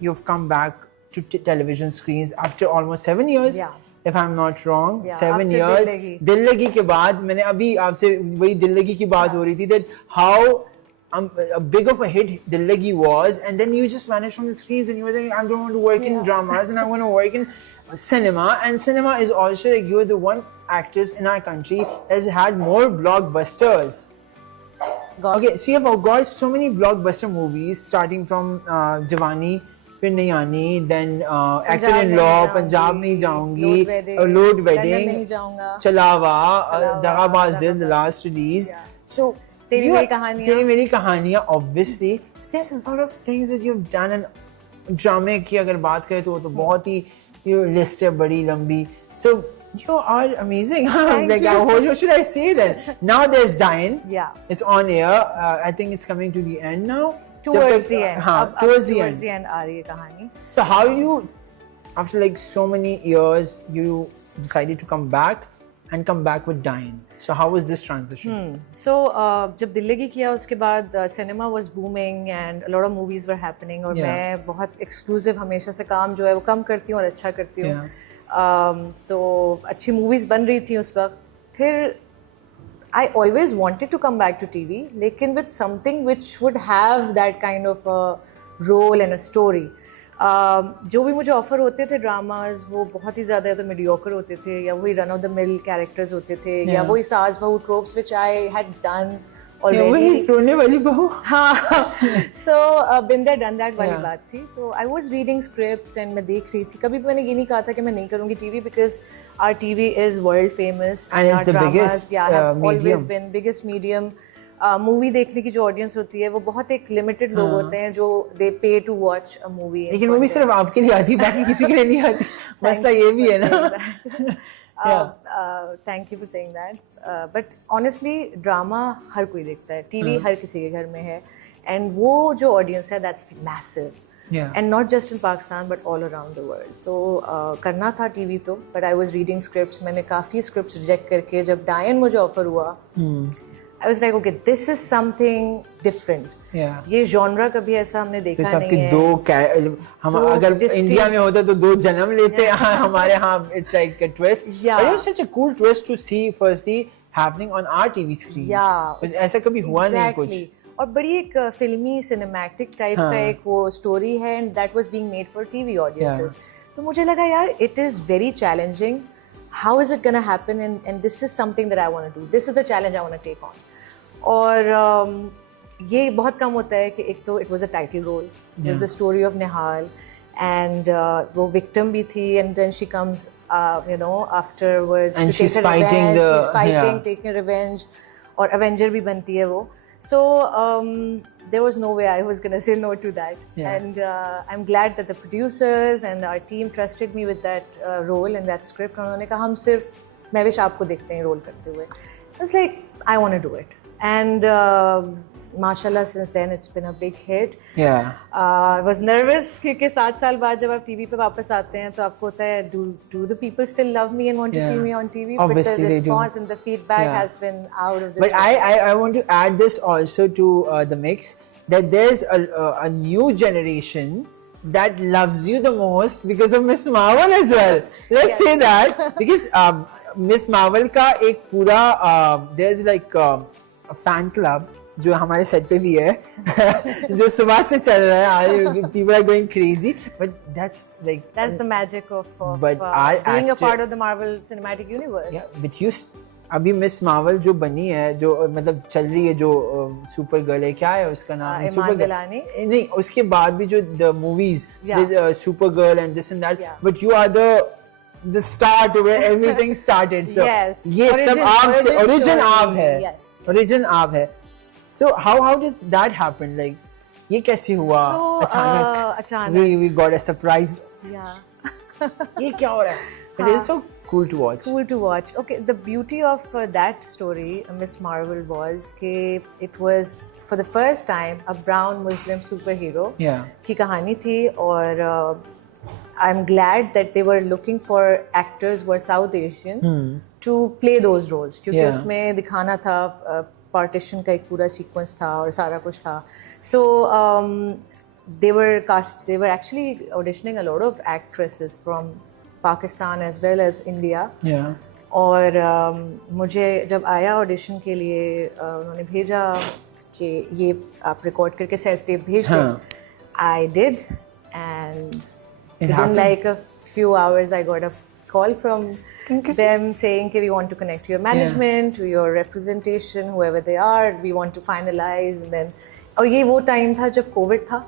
you've come back to television screens after almost 7 years. Yeah. If I'm not wrong, Yeah, 7 after years. Dil Lagi. दिल लगी के बाद मैंने अभी आपसे वही दिल लगी की बात हो रही थी that how big of a hit Dil Lagi was, and then you just vanished from the screens and you were saying I don't want to work in dramas and I want to work in cinema. And cinema is also like you're the one actress in our country that has had more blockbusters. Okay, so you have got so many blockbuster movies starting from Jawani, फिर नहीं आनी, then Actor in Law, Punjab नहीं जाऊंगी, Load Wedding, चलावा, दगाबाज दिल, the last release. So तेरी मेरी कहानियाँ obviously. So there's a lot of things that you've done, and ड्रामे की अगर बात करें तो वो तो बहुत ही लिस्ट है बड़ी लंबी. So you are amazing. Like, what should I say then? Now there's Diane. Yeah. It's on air. I think it's coming to the end now. Towards the end. Towards the end आ रही है कहानी. So how you, after like so many years, you decided to come back and come back with Diane. So how was this transition? So जब दिल लगी किया उसके बाद cinema was booming and a lot of movies were happening और मैं बहुत exclusive हमेशा से काम जो है वो कम करती हूँ और अच्छा करती हूँ. तो अच्छी movies बन रही थी उस वक्त. फिर I always wanted to come back to TV, लेकिन with something which would have that kind of a role and a story. जो भी मुझे ऑफर होते थे ड्रामाज वो बहुत ही ज़्यादा या तो मीडियोकर होते थे या वही run of the mill characters होते थे या वही सास बहू tropes which I had done already. वही रोने वाली बहू. हाँ. So been there done that वाली बात थी. तो I was reading scripts and मैं देख रही थी. कभी भी मैंने ये नहीं कहा था कि मैं नहीं करूँगी TV because our TV is world famous and it's the biggest have medium. Always been biggest medium. Movie देखने की जो ऑडियंस होती है वो बहुत एक लिमिटेड लोग होते हैं जो दे पे टू वॉच अ मूवी. लेकिन मूवी सिर्फ आपके लिए आती, बाकी किसी के लिए नहीं आती. मसला ये भी है ना. Thank you for saying that. But honestly, drama हर कोई देखता है. टीवी हर किसी के घर में है. And वो जो ऑडियंस है that's massive. And not just in Pakistan but all around the world. तो करना था टीवी तो. But I was reading scripts. मैंने काफ़ी scripts reject करके जब डायन मुझे ऑफर हुआ I was like, okay, this is something different. ये genre कभी ऐसा हमने देखा नहीं है. दो हम अगर इंडिया में होता तो दो जन्म लेते हैं. हमारे यहाँ it's like a twist. But it was such a cool twist to see firstly happening on our TV screen. ऐसा कभी हुआ नहीं कुछ. और बड़ी एक फिल्मी सिनेमैटिक टाइप का एक वो स्टोरी है and that was being made for TV audiences. तो मुझे लगा यार it is very challenging. How is it gonna happen and this is something that I want to do. This is the challenge I want to take on. और ये बहुत कम होता है कि एक तो it was a title role. It was the story of Nihal and वो victim भी थी and then she comes you know afterwards and to take her revenge. She's fighting, taking revenge और Avenger भी बनती है वो. So there was no way I was gonna say no to that. And I'm glad that the producers and our team trusted me with that role and that script. उन्होंने कहा हम सिर्फ महविश आपको देखते हैं रोल करते हुए. I was like I want to do it. And mashallah since then it's been a big hit. I was nervous क्योंकि 7 साल बाद जब आप टीवी पे वापस आते हैं तो आपको होता है do the people still love me and want to see me on TV? Obviously but the response and the feedback has been out of this But I want to add this also to the mix that there's a new generation that loves you the most because of Miss Marvel as well. Let's say that because Miss Marvel का एक पूरा there's like fan club जो हमारे set पे भी है जो सुबह से चल रहा है. People are going crazy but that's the magic of being a part of the Marvel Cinematic Universe. But you अभी मिस मार्वल जो बनी है जो मतलब चल रही है जो सुपर गर्ल है क्या है उसका नाम सुपर गर्ल नहीं उसके बाद भी जो the movies supergirl and this and that but you are the start where everything started. So ये सब आपसे origin आप है. Origin आप है. So how does that happen? Like ये कैसे हुआ अचानक? We got a surprise. ये क्या हो रहा है? It is so cool to watch. Cool to watch. Okay, the beauty of that story, Miss Marvel, was that it was for the first time a brown Muslim superhero की कहानी थी और I'm glad that they were looking for actors who were South Asian to play those roles क्योंकि उसमें दिखाना था partition का एक पूरा sequence था और सारा कुछ था. So they were actually auditioning a lot of actresses from Pakistan as well as India. Yeah. और मुझे जब आया ऑडिशन के लिए उन्होंने भेजा कि ये आप रिकॉर्ड करके सेल्फ टेप भेज दें. I did, and within happened? like a few hours I got a call from them saying कि we want to connect to your management, to your representation, whoever they are, we want to finalize. And then और ये वो time था जब Covid था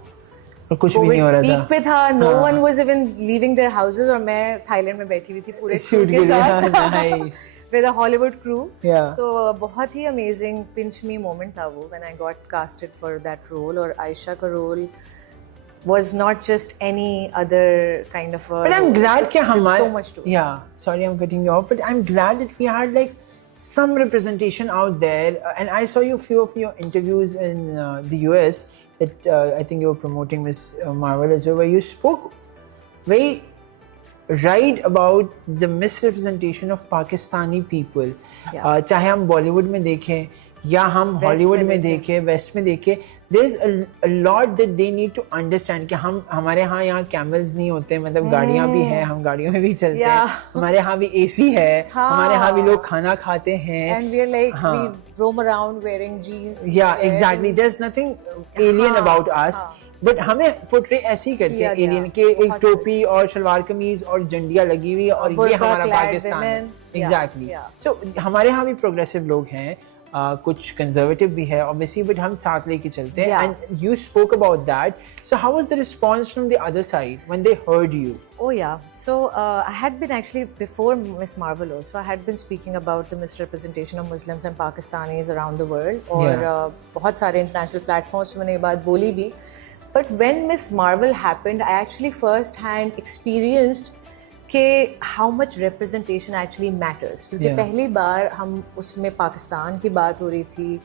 और कुछ भी नहीं हो रहा था. पीक पे था. No one was even leaving their houses और मैं थाईलैंड में बैठी हुई थी पूरे क्रू के साथ with a Hollywood crew. Yeah. तो बहुत ही amazing pinch me moment था वो when I got casted for that role. और आयशा का role was not just any other kind of a But I'm glad कि हमारे so much to it. Yeah, sorry I'm cutting you off, but I'm glad that we had like some representation out there. And I saw you few of your interviews in the US that I think you were promoting Miss Marvel as well, where you spoke very right about the misrepresentation of Pakistani people. चाहे हम बॉलीवुड में देखें या हम Hollywood में देखें, waste में देखें, there's a lot that they need to understand कि हमारे यहाँ कैमल्स नहीं होते, मतलब गाड़ियाँ भी हैं, हम गाड़ियों में भी चलते हैं, हमारे यहाँ भी AC है, हमारे यहाँ भी लोग खाना खाते हैं, and we are like we roam around wearing jeans. Yeah, exactly. There's nothing alien about us. But हमें पोर्ट्रे ऐसे ही करते हैं एलियन के, एक टोपी और शलवार कमीज और झंडियाँ लगी हुई और ये हमारा पाकिस्तान है. एग्जैक्टली. सो हमारे यहाँ भी प्रोग्रेसिव लोग हैं, कुछ कंजर्वेटिव भी है ऑब्वियसली, बट हम साथ लेके चलते हैं. And you spoke about that. So how was the response from the other side when they heard you? Oh yeah. So I had been actually before Miss Marvel also. I had been speaking about the misrepresentation of Muslims and Pakistanis around the world. और बहुत सारे international platforms पे मैंने ये बात बोली भी. But when Miss Marvel happened, I actually first hand experienced कि how much representation actually matters. क्योंकि पहली बार हम उसमें पाकिस्तान की बात हो रही थी,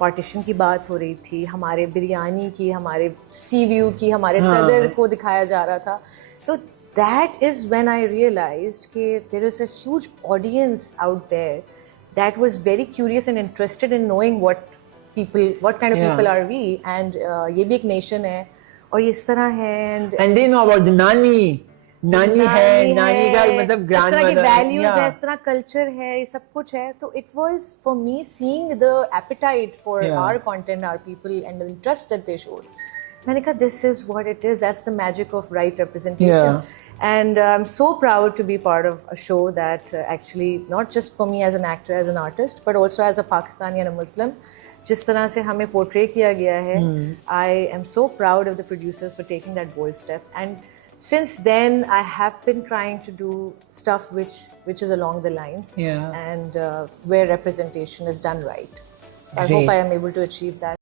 पार्टीशन की बात हो रही थी, हमारे बिरयानी की, हमारे सी व्यू की, हमारे सदर को दिखाया जा रहा था. तो that is when I realized कि there is a huge audience out there that was very curious and interested in knowing what kind of people are we, and ये भी एक nation है और ये इस तरह है, and they know about the नानी है, नानी का मतलब grandmother, इस तरह की values है, इस तरह culture है, ये सब कुछ है. तो it was for me seeing the appetite for our content, our people, and the interest that they showed. मैंने कहा this is what it is. That's the magic of right representation. And I'm so proud to be part of a show that actually not just for me as an actor, as an artist, but also as a Pakistani and a Muslim, जिस तरह से हमें portray किया गया है. I am so proud of the producers for taking that bold step. And since then, I have been trying to do stuff which is along the lines, and where representation is done right. I hope I am able to achieve that.